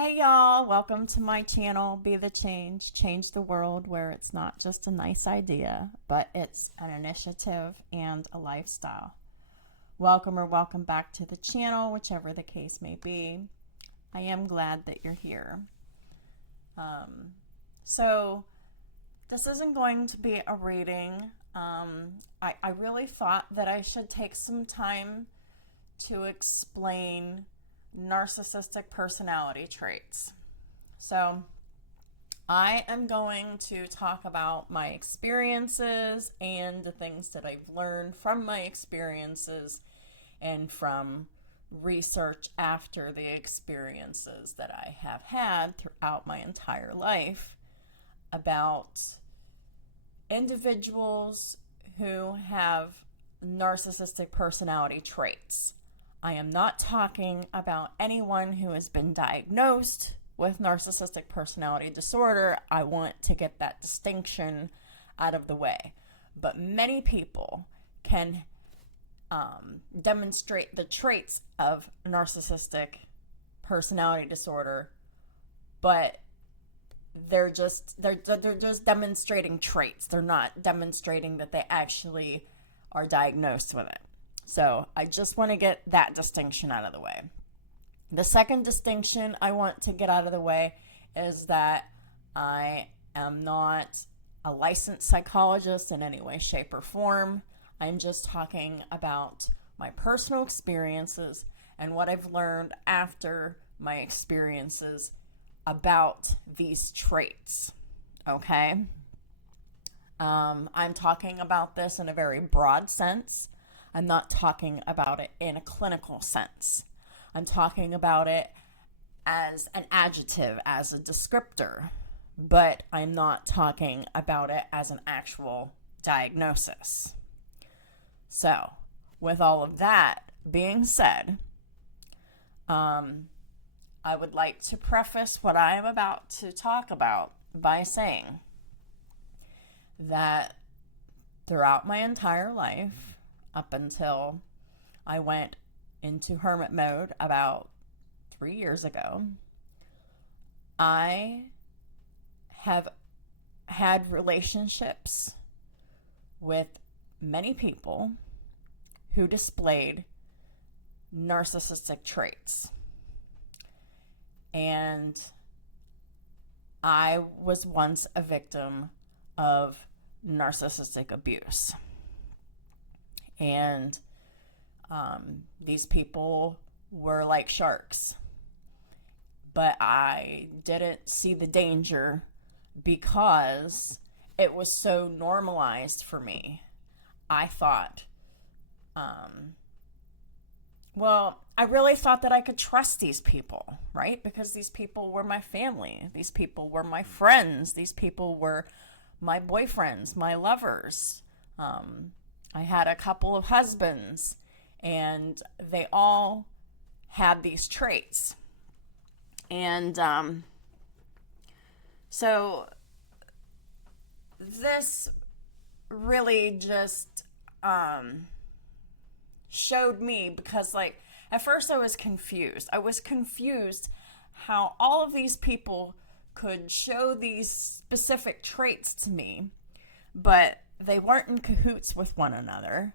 Hey y'all, welcome to my channel, Be the Change, Change the World, where it's not just a nice idea, but it's an initiative and a lifestyle. Welcome or welcome back to the channel, whichever the case may be. I am glad that you're here. So this isn't going to be a reading. I really thought that I should take some time to explain narcissistic personality traits. So I am going to talk about my experiences and the things that I've learned from my experiences and from research after the experiences that I have had throughout my entire life about individuals who have narcissistic personality traits. I am not talking about anyone who has been diagnosed with narcissistic personality disorder. I want to get that distinction out of the way. But many people can demonstrate the traits of narcissistic personality disorder, but they're just demonstrating traits. They're not demonstrating that they actually are diagnosed with it. So I just want to get that distinction out of the way. The second distinction I want to get out of the way is that I am not a licensed psychologist in any way, shape, or form. I'm just talking about my personal experiences and what I've learned after my experiences about these traits. Okay? I'm talking about this in a very broad sense. I'm not talking about it in a clinical sense. I'm talking about it as an adjective, as a descriptor, but I'm not talking about it as an actual diagnosis. So, with all of that being said, I would like to preface what I am about to talk about by saying that throughout my entire life, up until I went into hermit mode about 3 years ago, I have had relationships with many people who displayed narcissistic traits. And I was once a victim of narcissistic abuse. And these people were like sharks. But I didn't see the danger because it was so normalized for me. I thought, I really thought that I could trust these people, right? Because these people were my family. These people were my friends. These people were my boyfriends, my lovers. I had a couple of husbands, and they all had these traits. And so this really just showed me, because like at first I was confused. I was confused how all of these people could show these specific traits to me, but they weren't in cahoots with one another.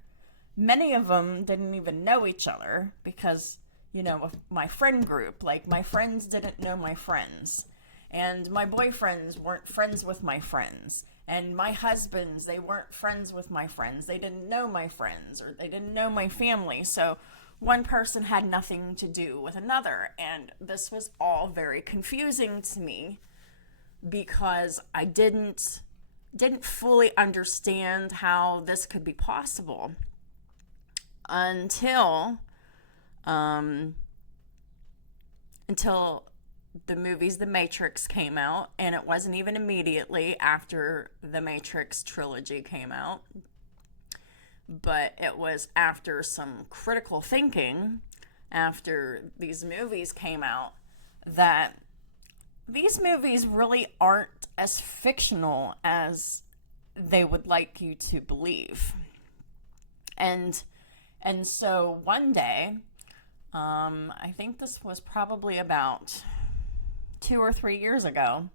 Many of them didn't even know each other because, with my friend group, like my friends didn't know my friends. And my boyfriends weren't friends with my friends. And my husbands, they weren't friends with my friends. They didn't know my friends, or they didn't know my family. So one person had nothing to do with another. And this was all very confusing to me because I didn't fully understand how this could be possible until the movies The Matrix came out. And it wasn't even immediately after the Matrix trilogy came out, but it was after some critical thinking after these movies came out that these movies really aren't as fictional as they would like you to believe. And so one day, I think this was probably about 2 or 3 years ago,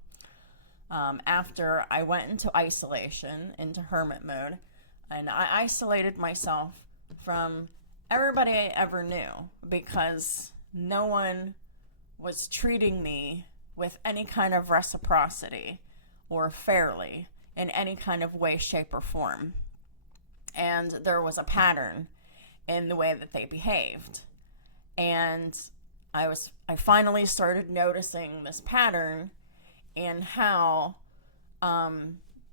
after I went into isolation, into hermit mode, and I isolated myself from everybody I ever knew because no one was treating me with any kind of reciprocity or fairly in any kind of way, shape, or form. And there was a pattern in the way that they behaved. And I finally started noticing this pattern and how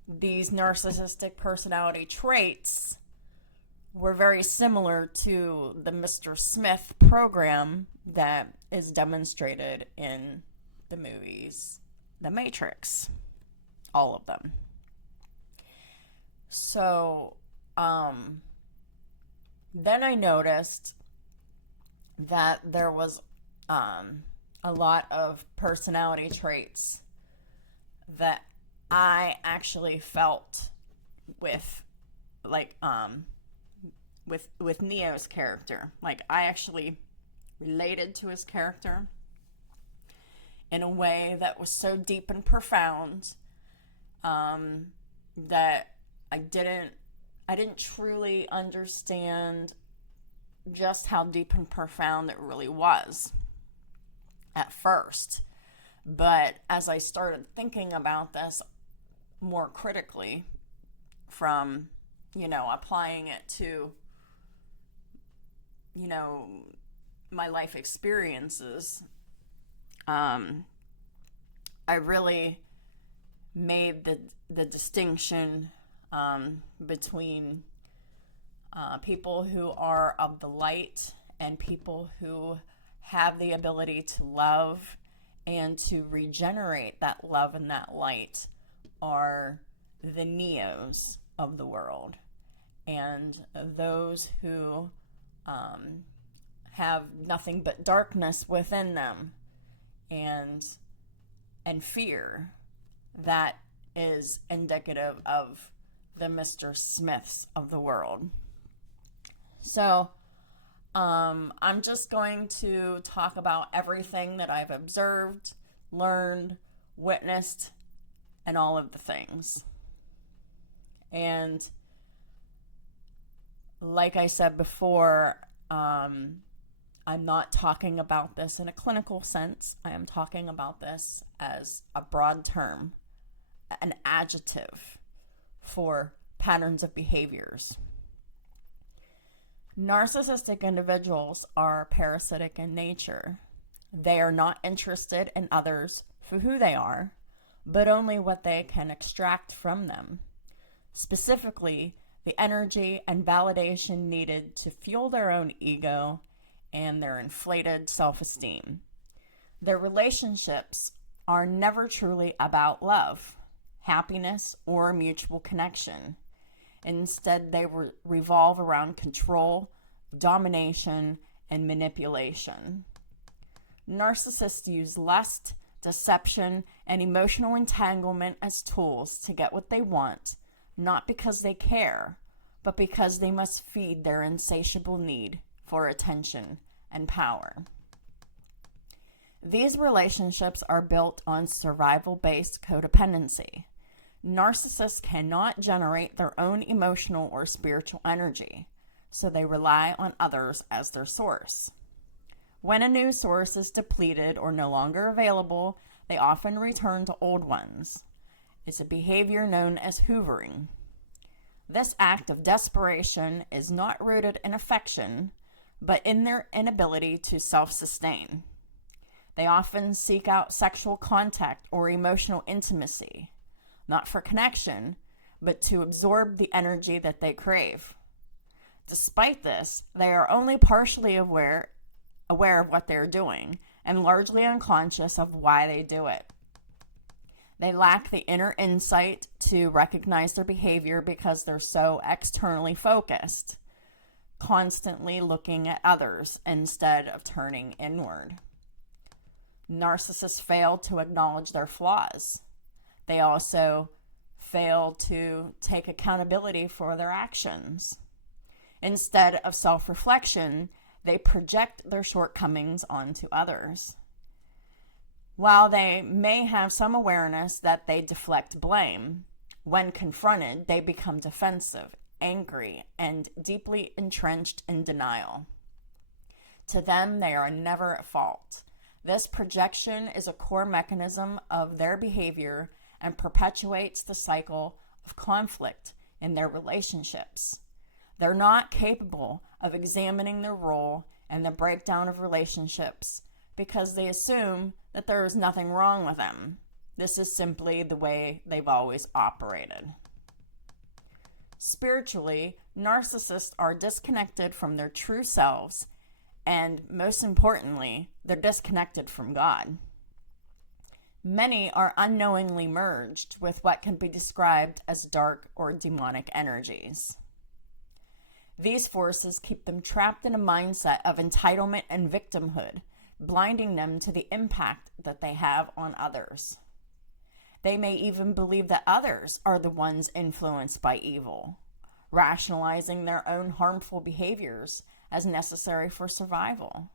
these narcissistic personality traits were very similar to the Mr. Smith program that is demonstrated in the movies The Matrix. All of them. So, then I noticed that there was a lot of personality traits that I actually felt with, like, with Neo's character. Like, I actually related to his character in a way that was so deep and profound that I didn't truly understand just how deep and profound it really was at first. But as I started thinking about this more critically, from, applying it to, my life experiences, I really made the distinction between people who are of the light and people who have the ability to love and to regenerate that love and that light are the Neos of the world. And those who have nothing but darkness within them and fear, that is indicative of the Mr. Smiths of the world. So, I'm just going to talk about everything that I've observed, learned, witnessed, and all of the things. And like I said before, I'm not talking about this in a clinical sense. I am talking about this as a broad term, an adjective for patterns of behaviors. Narcissistic individuals are parasitic in nature. They are not interested in others for who they are, but only what they can extract from them. Specifically, the energy and validation needed to fuel their own ego and their inflated self-esteem. Their relationships are never truly about love, happiness, or mutual connection. Instead, they revolve around control, domination, and manipulation. Narcissists use lust, deception, and emotional entanglement as tools to get what they want, not because they care, but because they must feed their insatiable need for attention and power. These relationships are built on survival-based codependency. Narcissists cannot generate their own emotional or spiritual energy, so they rely on others as their source. When a new source is depleted or no longer available, they often return to old ones. It's a behavior known as hoovering. This act of desperation is not rooted in affection, but in their inability to self-sustain. They often seek out sexual contact or emotional intimacy, not for connection, but to absorb the energy that they crave. Despite this, they are only partially aware of what they're doing and largely unconscious of why they do it. They lack the inner insight to recognize their behavior because they're so externally focused, constantly looking at others instead of turning inward. Narcissists fail to acknowledge their flaws. They also fail to take accountability for their actions. Instead of self-reflection, they project their shortcomings onto others. While they may have some awareness that they deflect blame, when confronted, they become defensive, angry, and deeply entrenched in denial. To them, they are never at fault. This projection is a core mechanism of their behavior and perpetuates the cycle of conflict in their relationships. They're not capable of examining their role and the breakdown of relationships because they assume that there is nothing wrong with them. This is simply the way they've always operated. Spiritually, narcissists are disconnected from their true selves, and most importantly, they're disconnected from God. Many are unknowingly merged with what can be described as dark or demonic energies. These forces keep them trapped in a mindset of entitlement and victimhood, blinding them to the impact that they have on others. They may even believe that others are the ones influenced by evil, rationalizing their own harmful behaviors as necessary for survival.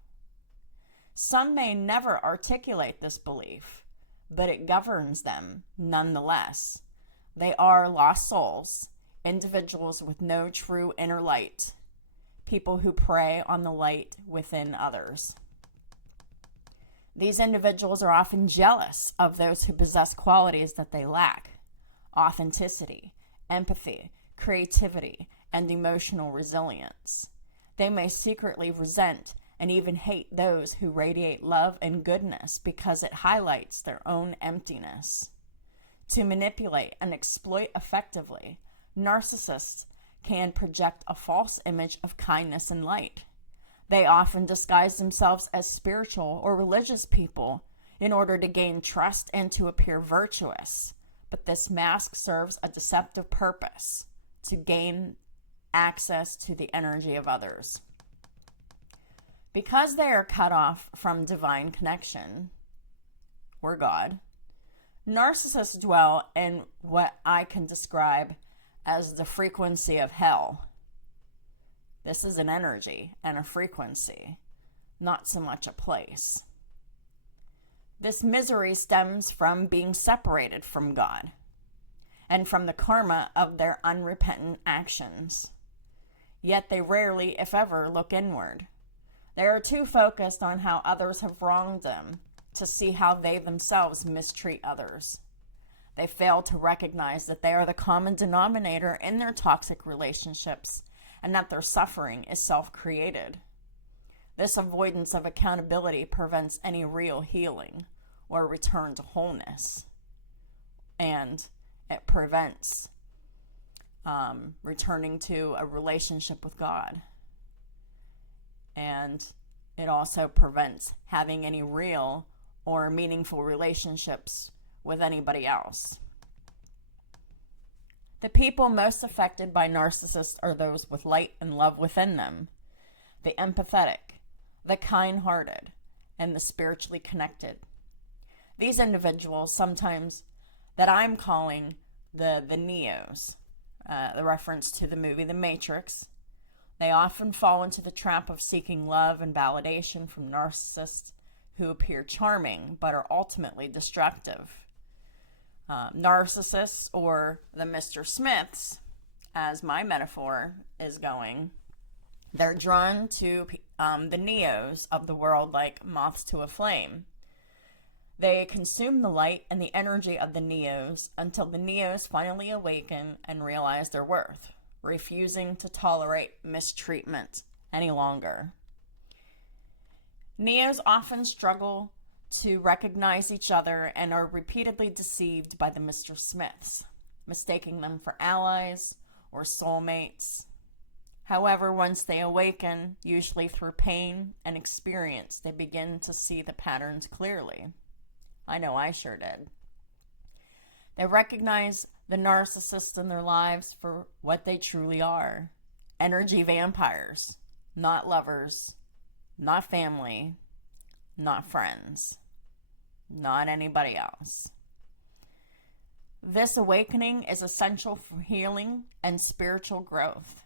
Some may never articulate this belief, but it governs them nonetheless. They are lost souls, individuals with no true inner light, people who prey on the light within others. These individuals are often jealous of those who possess qualities that they lack: authenticity, empathy, creativity, and emotional resilience. They may secretly resent and even hate those who radiate love and goodness because it highlights their own emptiness. To manipulate and exploit effectively, narcissists can project a false image of kindness and light. They often disguise themselves as spiritual or religious people in order to gain trust and to appear virtuous. But this mask serves a deceptive purpose: to gain access to the energy of others. Because they are cut off from divine connection, or God, narcissists dwell in what I can describe as the frequency of hell. This is an energy and a frequency, not so much a place. This misery stems from being separated from God and from the karma of their unrepentant actions. Yet they rarely, if ever, look inward. They are too focused on how others have wronged them to see how they themselves mistreat others. They fail to recognize that they are the common denominator in their toxic relationships and that their suffering is self-created. This avoidance of accountability prevents any real healing or return to wholeness, and it prevents returning to a relationship with God. And it also prevents having any real or meaningful relationships with anybody else. The people most affected by narcissists are those with light and love within them, the empathetic, the kind-hearted, and the spiritually connected. These individuals, sometimes that I'm calling the Neos, the reference to the movie The Matrix, they often fall into the trap of seeking love and validation from narcissists who appear charming but are ultimately destructive. Narcissists, or the Mr. Smiths, as my metaphor is going, they're drawn to the Neos of the world like moths to a flame. They consume the light and the energy of the Neos until the Neos finally awaken and realize their worth, refusing to tolerate mistreatment any longer. Neos often struggle to recognize each other and are repeatedly deceived by the Mr. Smiths, mistaking them for allies or soulmates. However, once they awaken, usually through pain and experience, they begin to see the patterns clearly. I know I sure did. They recognize the narcissists in their lives for what they truly are: energy vampires, not lovers, not family, not friends, not anybody else. This awakening is essential for healing and spiritual growth.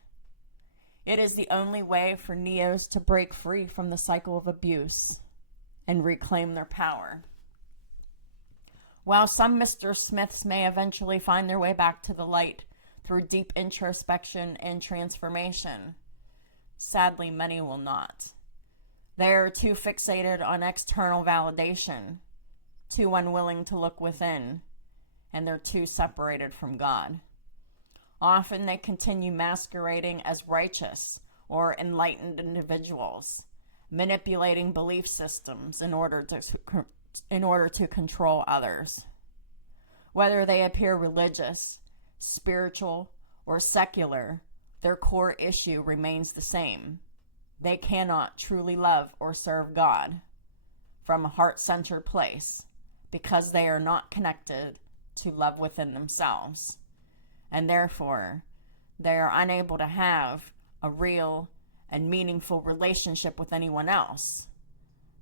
It is the only way for Neos to break free from the cycle of abuse and reclaim their power. While some Mr. Smiths may eventually find their way back to the light through deep introspection and transformation, sadly, many will not. They are too fixated on external validation, too unwilling to look within, and they're too separated from God. Often they continue masquerading as righteous or enlightened individuals, manipulating belief systems in order to control others. Whether they appear religious, spiritual, or secular, their core issue remains the same. They cannot truly love or serve God from a heart-centered place because they are not connected to love within themselves. And therefore, they are unable to have a real and meaningful relationship with anyone else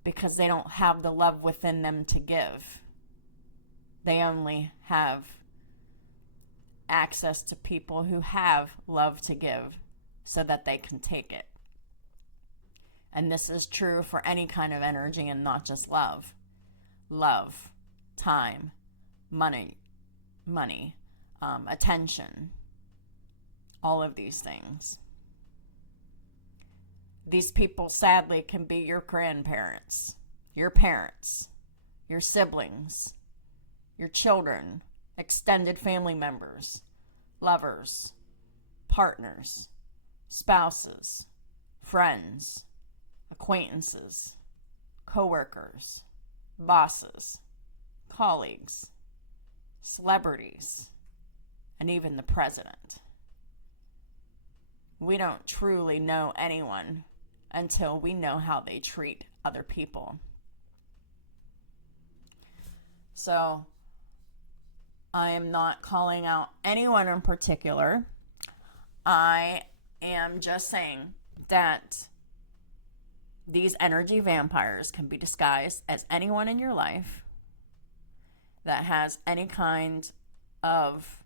because they don't have the love within them to give. They only have access to people who have love to give so that they can take it. And this is true for any kind of energy and not just love. Love, time, money, attention, all of these things. These people sadly can be your grandparents, your parents, your siblings, your children, extended family members, lovers, partners, spouses, friends, acquaintances, coworkers, bosses, colleagues, celebrities, and even the president. We don't truly know anyone until we know how they treat other people. So, I am not calling out anyone in particular. I am just saying that these energy vampires can be disguised as anyone in your life that has any kind of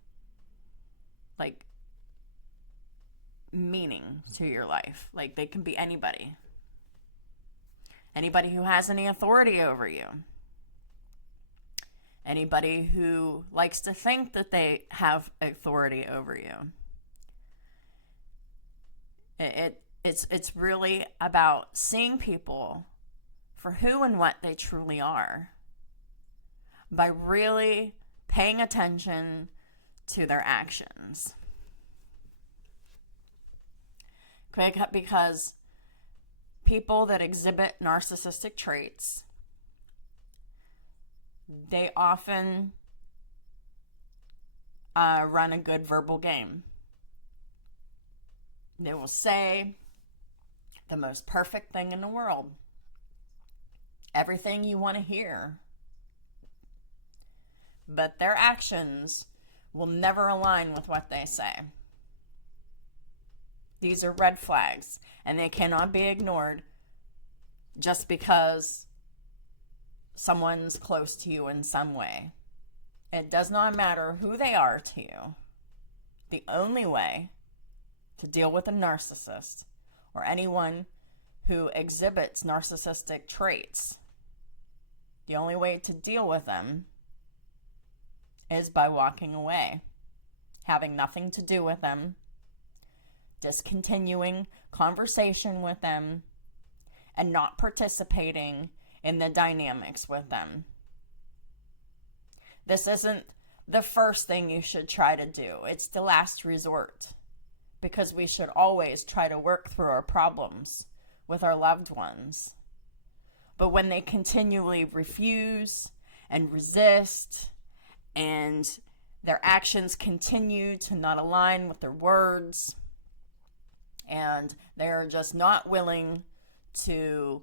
meaning to your life. They can be anybody. Anybody who has any authority over you. Anybody who likes to think that they have authority over you. It's really about seeing people for who and what they truly are by really paying attention to their actions. Because people that exhibit narcissistic traits, they often run a good verbal game. They will say the most perfect thing in the world. Everything you want to hear. But their actions will never align with what they say. These are red flags, and they cannot be ignored just because someone's close to you in some way. It does not matter who they are to you. The only way to deal with a narcissist or anyone who exhibits narcissistic traits, the only way to deal with them is by walking away, having nothing to do with them, discontinuing conversation with them, and not participating in the dynamics with them. This isn't the first thing you should try to do. It's the last resort, because we should always try to work through our problems with our loved ones. But when they continually refuse and resist, and their actions continue to not align with their words, and they're just not willing to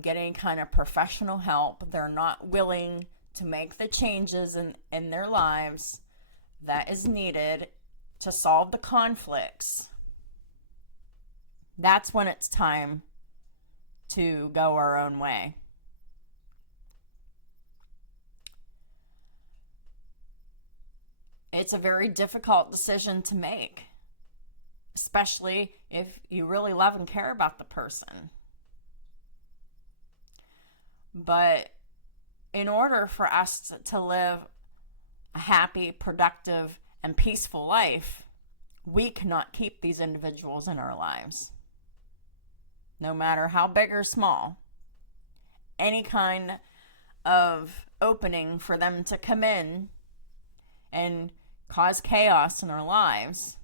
get any kind of professional help, they're not willing to make the changes in their lives that is needed to solve the conflicts, that's when it's time to go our own way. It's a very difficult decision to make, especially if you really love and care about the person. But in order for us to live a happy, productive, and peaceful life, we cannot keep these individuals in our lives. No matter how big or small, any kind of opening for them to come in and cause chaos in our lives,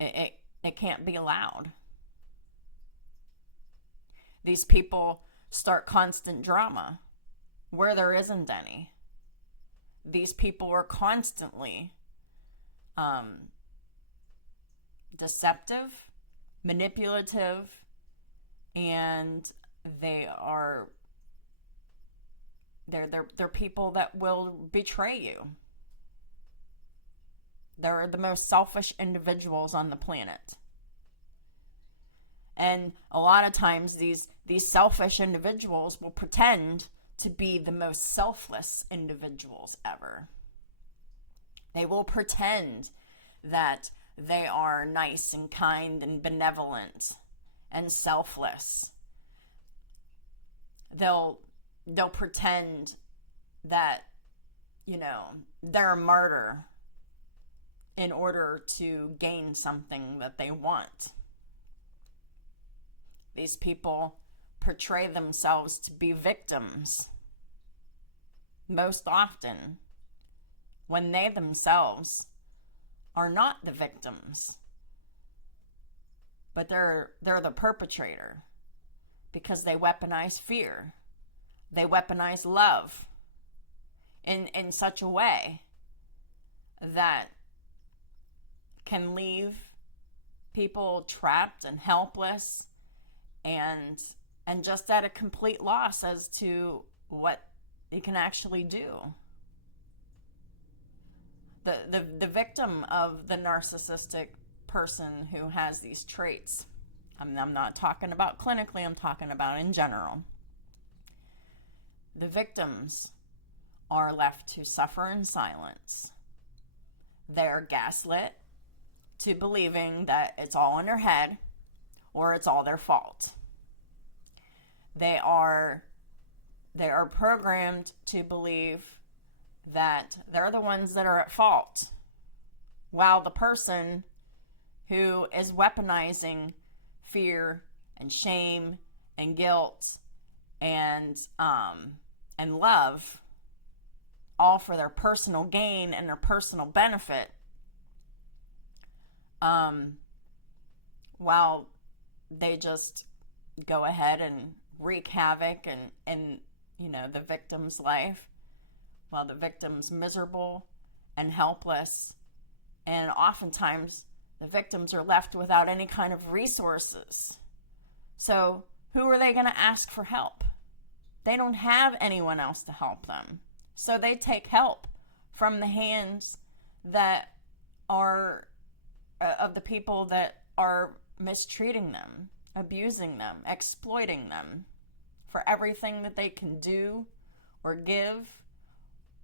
it can't be allowed. These people start constant drama where there isn't any. These people are constantly deceptive, manipulative, and they're people that will betray you. They're the most selfish individuals on the planet. And a lot of times these selfish individuals will pretend to be the most selfless individuals ever. They will pretend that they are nice and kind and benevolent and selfless. They'll pretend that, they're a martyr in order to gain something that they want. These people portray themselves to be victims most often, when they themselves are not the victims, but they're the perpetrator, because they weaponize fear. They weaponize love in such a way that can leave people trapped and helpless and just at a complete loss as to what they can actually do. The victim of the narcissistic person who has these traits, I'm not talking about clinically, I'm talking about in general. The victims are left to suffer in silence. They're gaslit to believing that it's all in their head or it's all their fault. They are programmed to believe that they're the ones that are at fault, while the person who is weaponizing fear and shame and guilt and love, all for their personal gain and their personal benefit, while they just go ahead and wreak havoc in the victim's life, while the victim's miserable and helpless, and oftentimes the victims are left without any kind of resources. So who are they going to ask for help? They don't have anyone else to help them. So they take help from the hands that are of the people that are mistreating them, abusing them, exploiting them for everything that they can do or give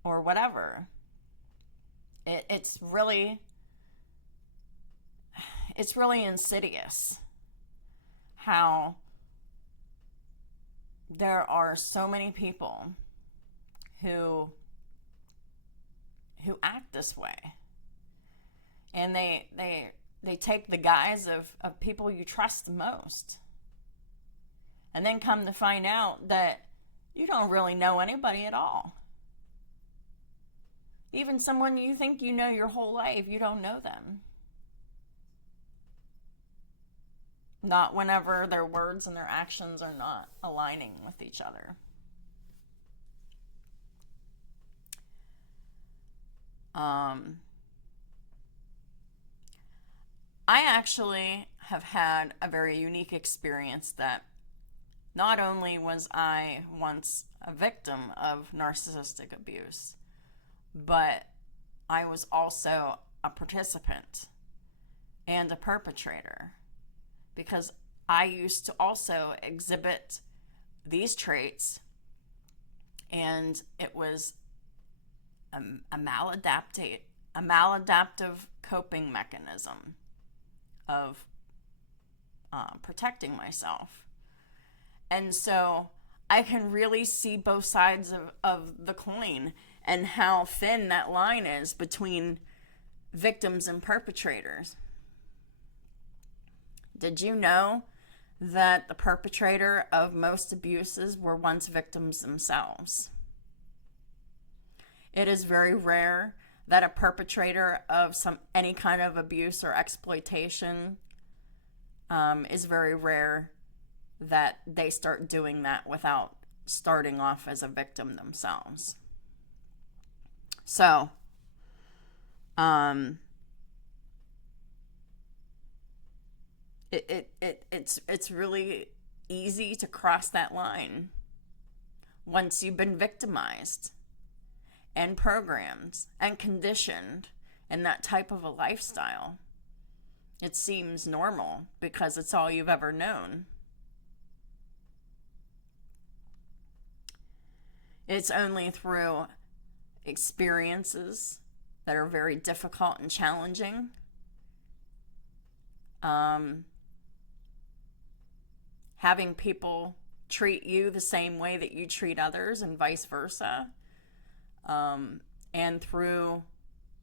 or whatever. It's really insidious how there are so many people who act this way, and they take the guise of people you trust the most, and then come to find out that you don't really know anybody at all. Even someone you think you know your whole life, you don't know them. Not whenever their words and their actions are not aligning with each other. I actually have had a very unique experience that not only was I once a victim of narcissistic abuse, but I was also a participant and a perpetrator, because I used to also exhibit these traits, and it was a maladaptive coping mechanism of protecting myself. And so I can really see both sides of the coin and how thin that line is between victims and perpetrators. Did you know that the perpetrator of most abuses were once victims themselves? It is very rare that a perpetrator of any kind of abuse or exploitation is very rare that they start doing that without starting off as a victim themselves. So, it's really easy to cross that line once you've been victimized and programmed and conditioned in that type of a lifestyle. It seems normal because it's all you've ever known. It's only through experiences that are very difficult and challenging, having people treat you the same way that you treat others and vice versa, and through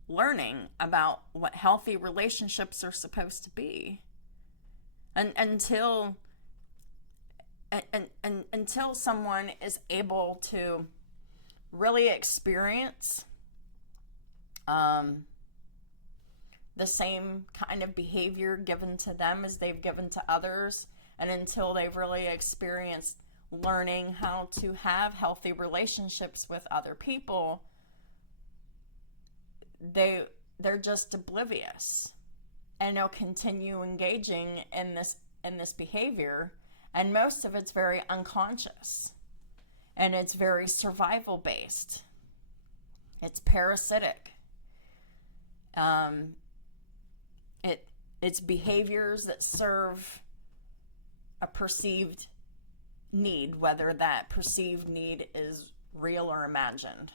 learning about what healthy relationships are supposed to be. And until someone is able to really experience the same kind of behavior given to them as they've given to others, and until they've really experienced learning how to have healthy relationships with other people, they're just oblivious, and they'll continue engaging in this behavior, and most of it's very unconscious, and it's very survival based. It's parasitic. It's behaviors that serve a perceived need, whether that perceived need is real or imagined.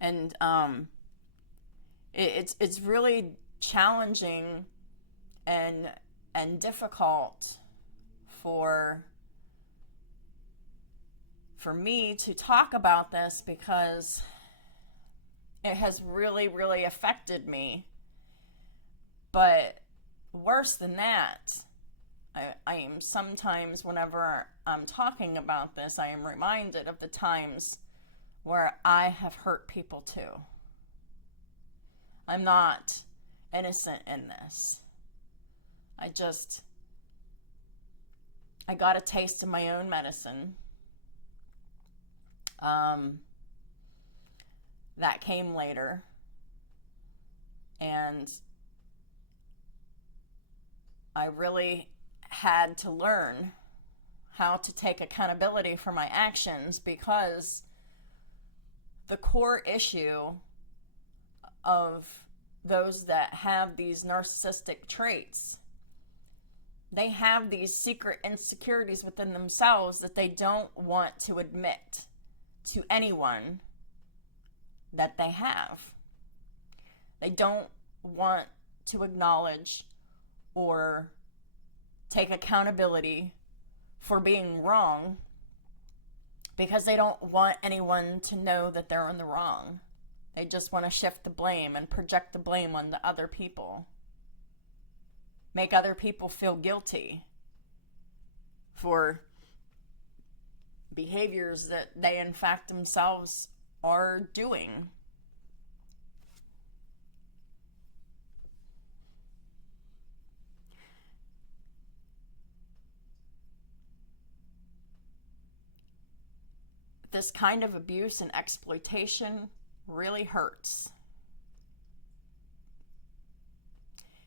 And it's really challenging and difficult for me to talk about this, because it has really, really affected me. But worse than that, I am sometimes, whenever I'm talking about this, I am reminded of the times where I have hurt people too. I'm not innocent in this. I got a taste of my own medicine. That came later. And I really had to learn how to take accountability for my actions, because the core issue of those that have these narcissistic traits, they have these secret insecurities within themselves that they don't want to admit to anyone that they have. They don't want to acknowledge or take accountability for being wrong, because they don't want anyone to know that they're in the wrong. They just want to shift the blame and project the blame on the other people. Make other people feel guilty for behaviors that they in fact themselves are doing. This kind of abuse and exploitation really hurts.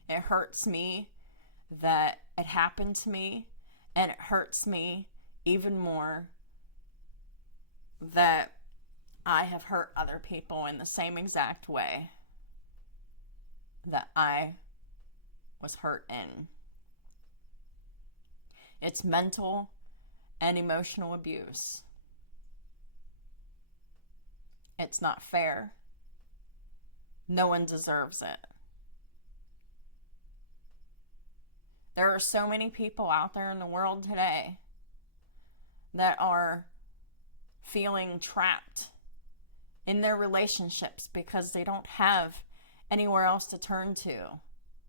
It hurts me that it happened to me, and it hurts me even more that I have hurt other people in the same exact way that I was hurt in. It's mental and emotional abuse. It's not fair. No one deserves it. There are so many people out there in the world today that are feeling trapped in their relationships because they don't have anywhere else to turn to.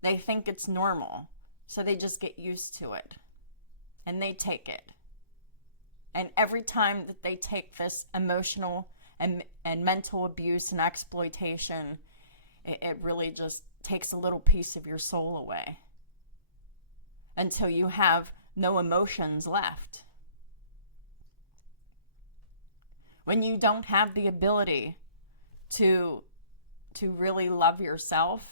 They think it's normal, so they just get used to it, and they take it. And every time that they take this emotional and mental abuse and exploitation, it really just takes a little piece of your soul away until you have no emotions left. When you don't have the ability to really love yourself,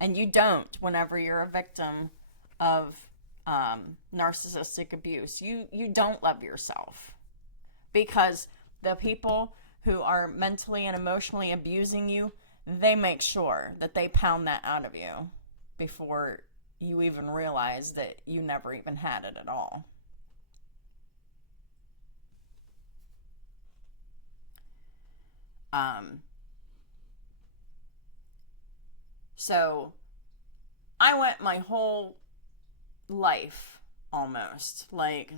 and you don't whenever you're a victim of narcissistic abuse, you don't love yourself, because the people who are mentally and emotionally abusing you, they make sure that they pound that out of you before you even realize that you never even had it at all. So I went my whole life almost, like,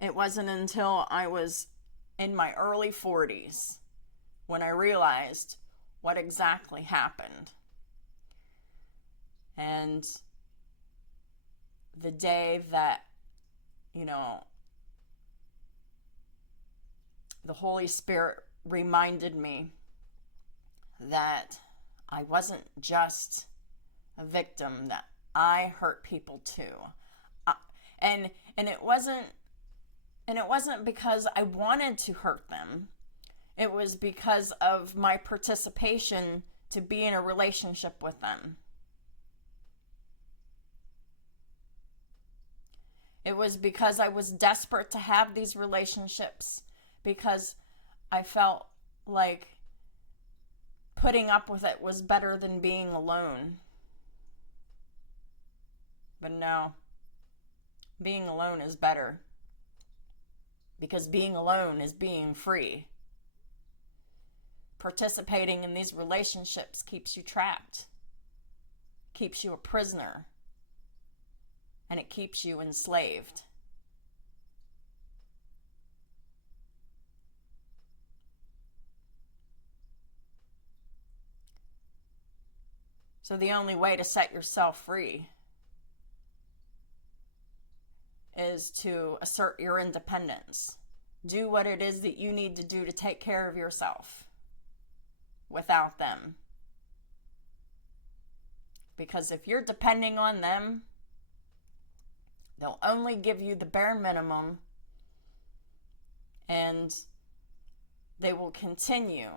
it wasn't until I was in my early 40s when I realized what exactly happened. And the day that, the Holy Spirit reminded me that I wasn't just a victim, that I hurt people too. And it wasn't because I wanted to hurt them. It was because of my participation to be in a relationship with them. It was because I was desperate to have these relationships, because I felt like putting up with it was better than being alone. But no, being alone is better, because being alone is being free. Participating in these relationships keeps you trapped, keeps you a prisoner, and it keeps you enslaved. So the only way to set yourself free is to assert your independence. Do what it is that you need to do to take care of yourself without them. Because if you're depending on them, they'll only give you the bare minimum, and they will continue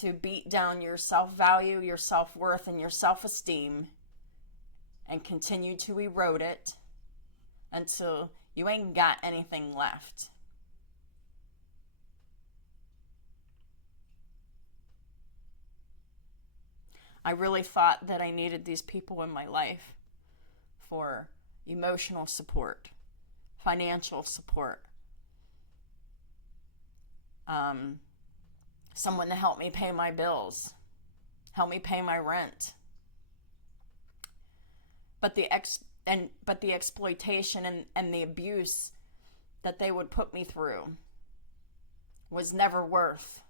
to beat down your self-value, your self-worth, and your self-esteem, and continue to erode it until you ain't got anything left. I really thought that I needed these people in my life for emotional support, financial support, someone to help me pay my bills, help me pay my rent. But the exploitation and the abuse that they would put me through was never worth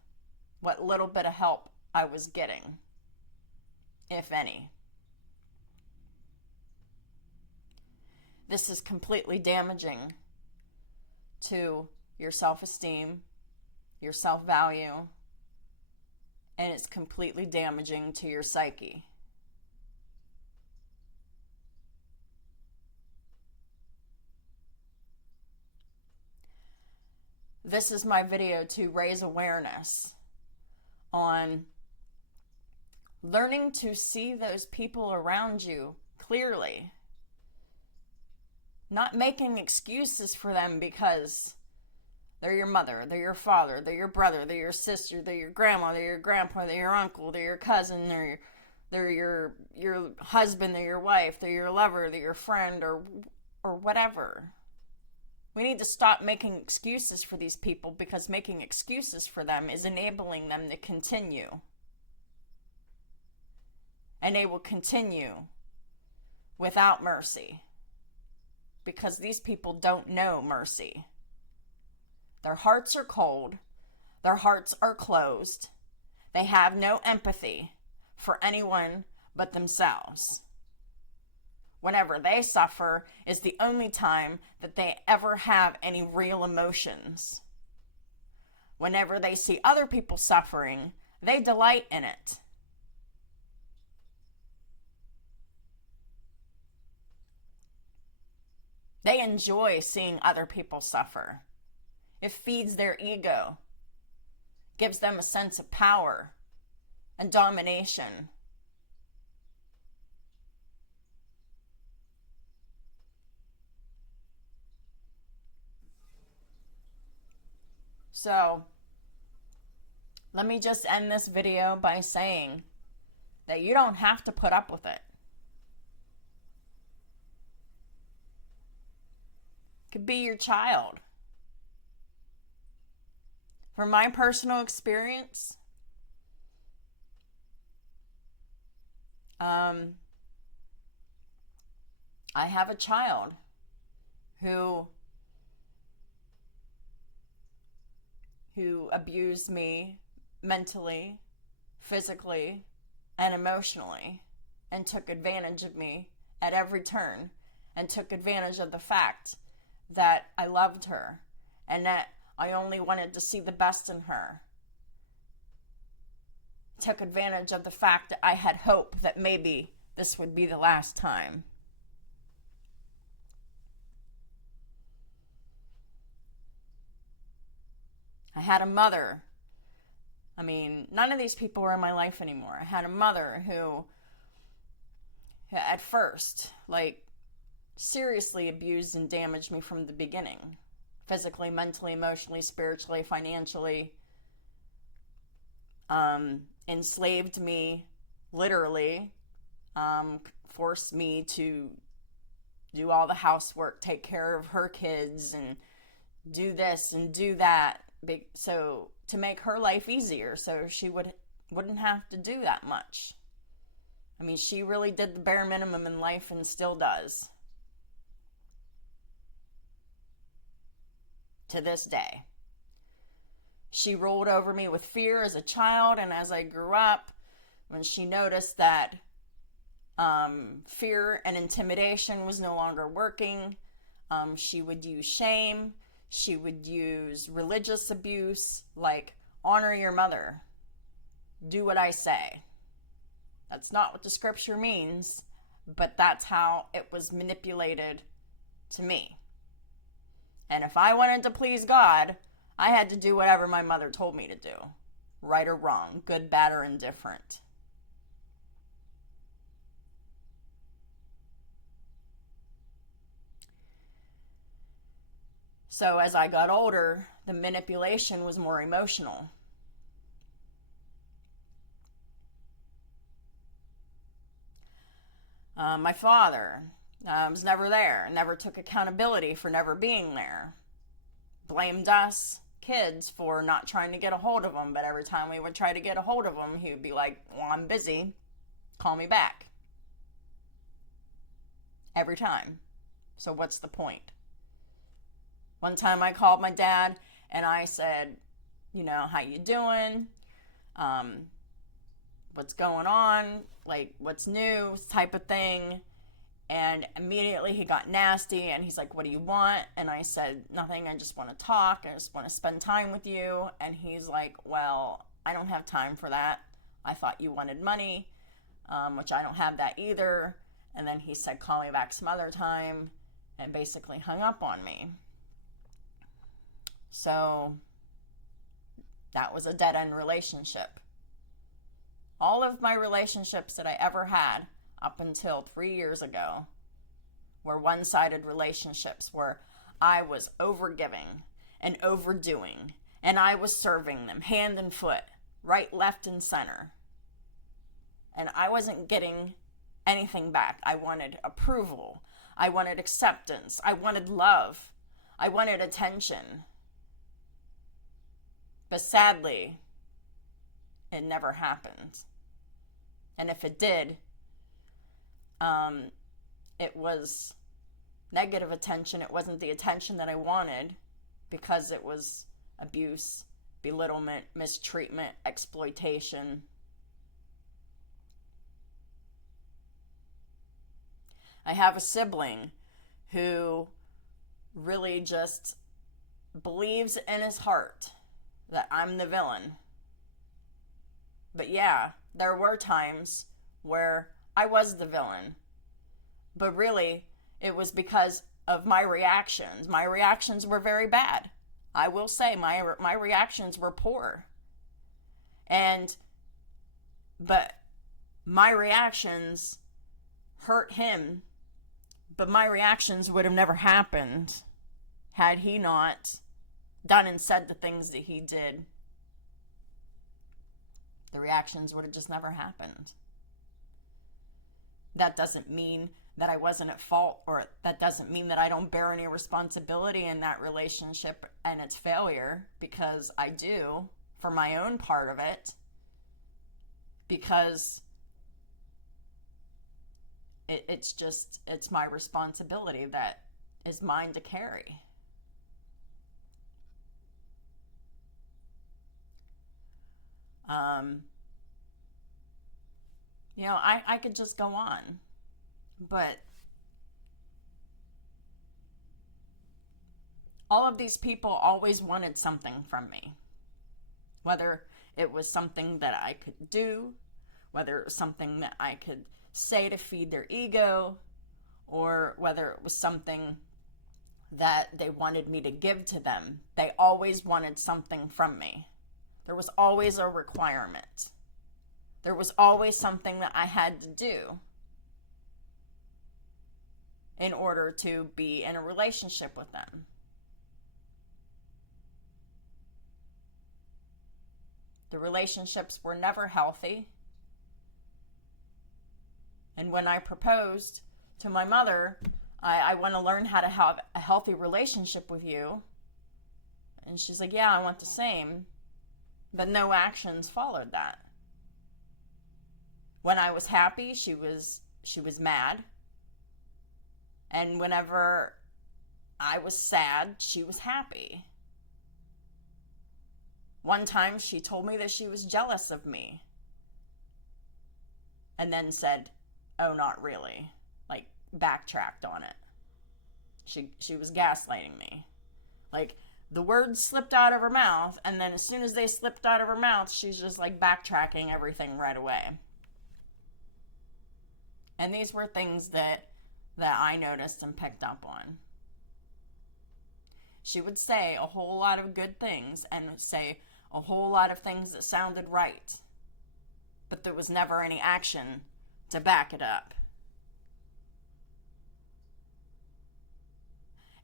what little bit of help I was getting, if any. This is completely damaging to your self-esteem, your self-value, and it's completely damaging to your psyche. This is my video to raise awareness on learning to see those people around you clearly. Not making excuses for them because they're your mother, they're your father, they're your brother, they're your sister, they're your grandma, they're your grandpa, they're your uncle, they're your cousin, they're your husband, they're your wife, they're your lover, they're your friend, or whatever. We need to stop making excuses for these people, because making excuses for them is enabling them to continue. And they will continue without mercy, because these people don't know mercy. Their hearts are cold. Their hearts are closed. They have no empathy for anyone but themselves. Whenever they suffer is the only time that they ever have any real emotions. Whenever they see other people suffering, they delight in it. They enjoy seeing other people suffer. It feeds their ego, gives them a sense of power and domination. So, let me just end this video by saying that you don't have to put up with it. It could be your child. From my personal experience, I have a child who abused me mentally, physically, and emotionally, and took advantage of me at every turn, and took advantage of the fact that I loved her and that I only wanted to see the best in her. Took advantage of the fact that I had hope that maybe this would be the last time. I had a mother. I mean, none of these people were in my life anymore. I had a mother who, at first, seriously abused and damaged me from the beginning. Physically, mentally, emotionally, spiritually, financially. Enslaved me, literally. Forced me to do all the housework, take care of her kids, and do this and do that. So to make her life easier, so she wouldn't have to do that much. I mean, she really did the bare minimum in life and still does. To this day. She ruled over me with fear as a child, and as I grew up, when she noticed that fear and intimidation was no longer working, she would use shame. She would use religious abuse, like, honor your mother. Do what I say. That's not what the scripture means, but that's how it was manipulated to me. And if I wanted to please God, I had to do whatever my mother told me to do. Right or wrong, good, bad, or indifferent. So as I got older, the manipulation was more emotional. My father was never there, never took accountability for never being there. Blamed us kids for not trying to get a hold of him, but every time we would try to get a hold of him, he would be like, well, I'm busy, call me back. Every time. So what's the point? One time I called my dad and I said, how you doing? What's going on? What's new? Type of thing. And immediately he got nasty and he's like, what do you want? And I said, nothing, I just want to talk. I just want to spend time with you. And he's like, well, I don't have time for that. I thought you wanted money, which I don't have that either. And then he said, call me back some other time, and basically hung up on me. So that was a dead-end relationship. All of my relationships that I ever had up until 3 years ago were one-sided relationships where I was overgiving and overdoing, and I was serving them hand and foot, right, left, and center. And I wasn't getting anything back. I wanted approval. I wanted acceptance. I wanted love. I wanted attention. But sadly, it never happened. And if it did, it was negative attention. It wasn't the attention that I wanted because it was abuse, belittlement, mistreatment, exploitation. I have a sibling who really just believes in his heart that I'm the villain. But yeah, there were times where I was the villain. But really, it was because of my reactions. My reactions were very bad. I will say my reactions were poor. But my reactions hurt him. But my reactions would have never happened had he not done and said the things that he did. The reactions would have just never happened. That doesn't mean that I wasn't at fault, or that doesn't mean that I don't bear any responsibility in that relationship and its failure, because I do for my own part of it, because it's my responsibility that is mine to carry. I could just go on, but all of these people always wanted something from me. Whether it was something that I could do, whether it was something that I could say to feed their ego, or whether it was something that they wanted me to give to them. They always wanted something from me. There was always a requirement. There was always something that I had to do in order to be in a relationship with them. The relationships were never healthy. And when I proposed to my mother, I want to learn how to have a healthy relationship with you. And she's like, yeah, I want the same. But no actions followed that. When I was happy, she was mad. And whenever I was sad, she was happy. One time she told me that she was jealous of me. And then said, oh, not really. Like, backtracked on it. She was gaslighting me. Like, the words slipped out of her mouth, and then as soon as they slipped out of her mouth, she's just like backtracking everything right away. And these were things that I noticed and picked up on. She would say a whole lot of good things and say a whole lot of things that sounded right, but there was never any action to back it up.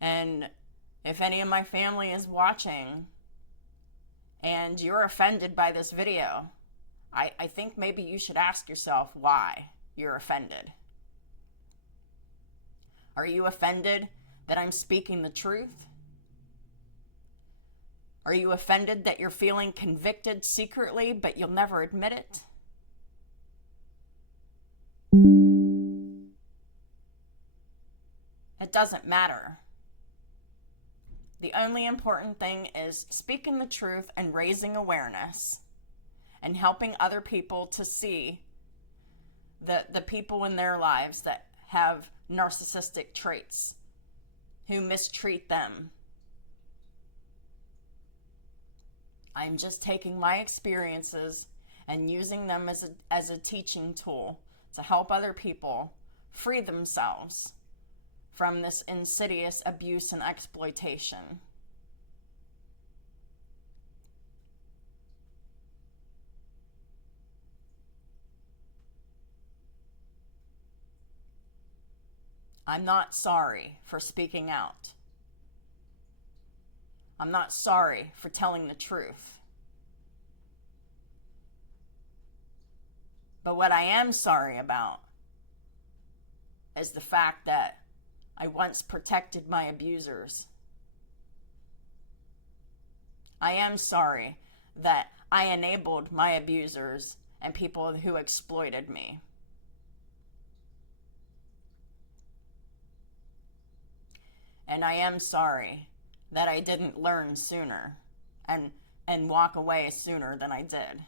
And if any of my family is watching and you're offended by this video, I think maybe you should ask yourself why you're offended. Are you offended that I'm speaking the truth? Are you offended that you're feeling convicted secretly, but you'll never admit it? It doesn't matter. The only important thing is speaking the truth and raising awareness and helping other people to see the people in their lives that have narcissistic traits, who mistreat them. I'm just taking my experiences and using them as a teaching tool to help other people free themselves from this insidious abuse and exploitation. I'm not sorry for speaking out. I'm not sorry for telling the truth. But what I am sorry about is the fact that I once protected my abusers. I am sorry that I enabled my abusers and people who exploited me. And I am sorry that I didn't learn sooner and walk away sooner than I did.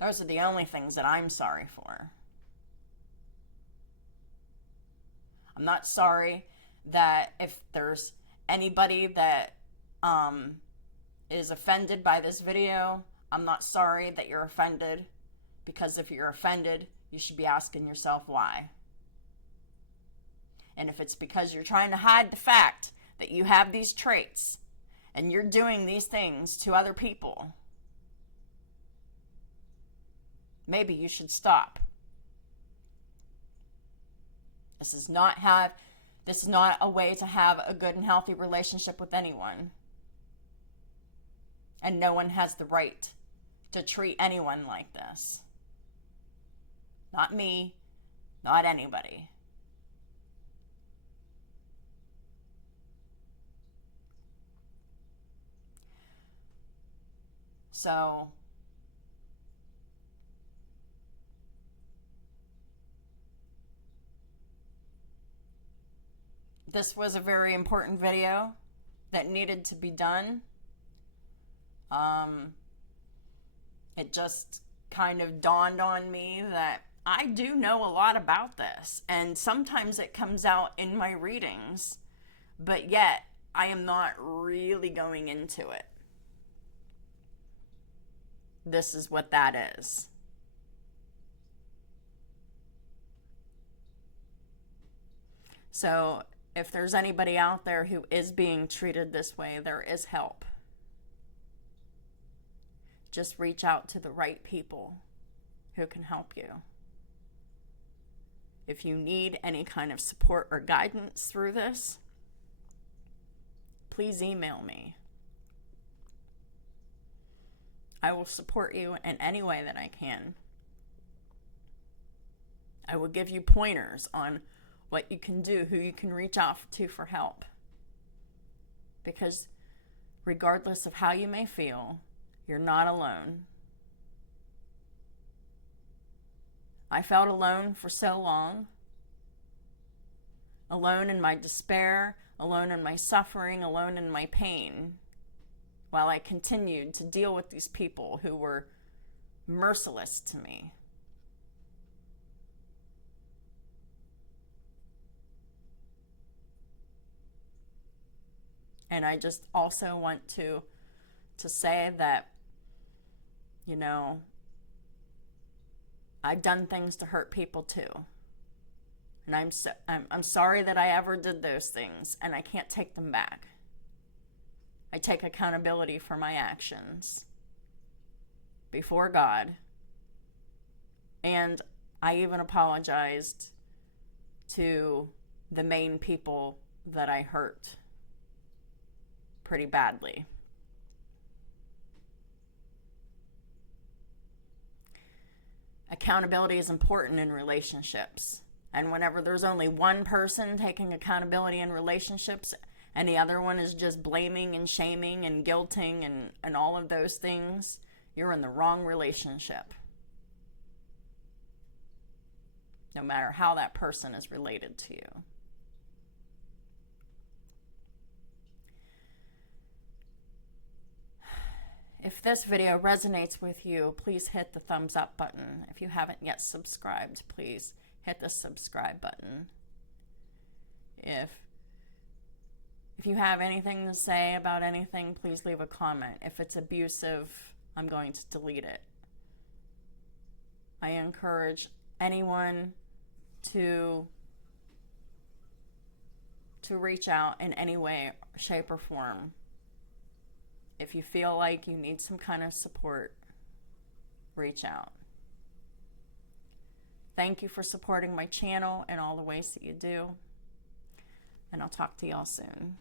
Those are the only things that I'm sorry for. I'm not sorry that if there's anybody that is offended by this video, I'm not sorry that you're offended, because if you're offended, you should be asking yourself why. And if it's because you're trying to hide the fact that you have these traits and you're doing these things to other people, maybe you should stop. This is not a way to have a good and healthy relationship with anyone. And no one has the right to treat anyone like this. Not me, not anybody. So, this was a very important video that needed to be done. It just kind of dawned on me that I do know a lot about this, and sometimes it comes out in my readings, but yet I am not really going into it. This is what that is. So if there's anybody out there who is being treated this way, there is help. Just reach out to the right people who can help you. If you need any kind of support or guidance through this, please email me. I will support you in any way that I can. I will give you pointers on what you can do, who you can reach out to for help. Because regardless of how you may feel, you're not alone. I felt alone for so long. Alone in my despair, alone in my suffering, alone in my pain, while I continued to deal with these people who were merciless to me. And I just also want to say that, you know, I've done things to hurt people too. And I'm sorry that I ever did those things, and I can't take them back. I take accountability for my actions before God. And I even apologized to the main people that I hurt pretty badly. Accountability is important in relationships. And whenever there's only one person taking accountability in relationships and the other one is just blaming and shaming and guilting and all of those things, you're in the wrong relationship. No matter how that person is related to you. If this video resonates with you, please hit the thumbs up button. If you haven't yet subscribed, please hit the subscribe button. If you have anything to say about anything, please leave a comment. If it's abusive, I'm going to delete it. I encourage anyone to reach out in any way, shape, or form. If you feel like you need some kind of support, reach out. Thank you for supporting my channel in all the ways that you do. And I'll talk to y'all soon.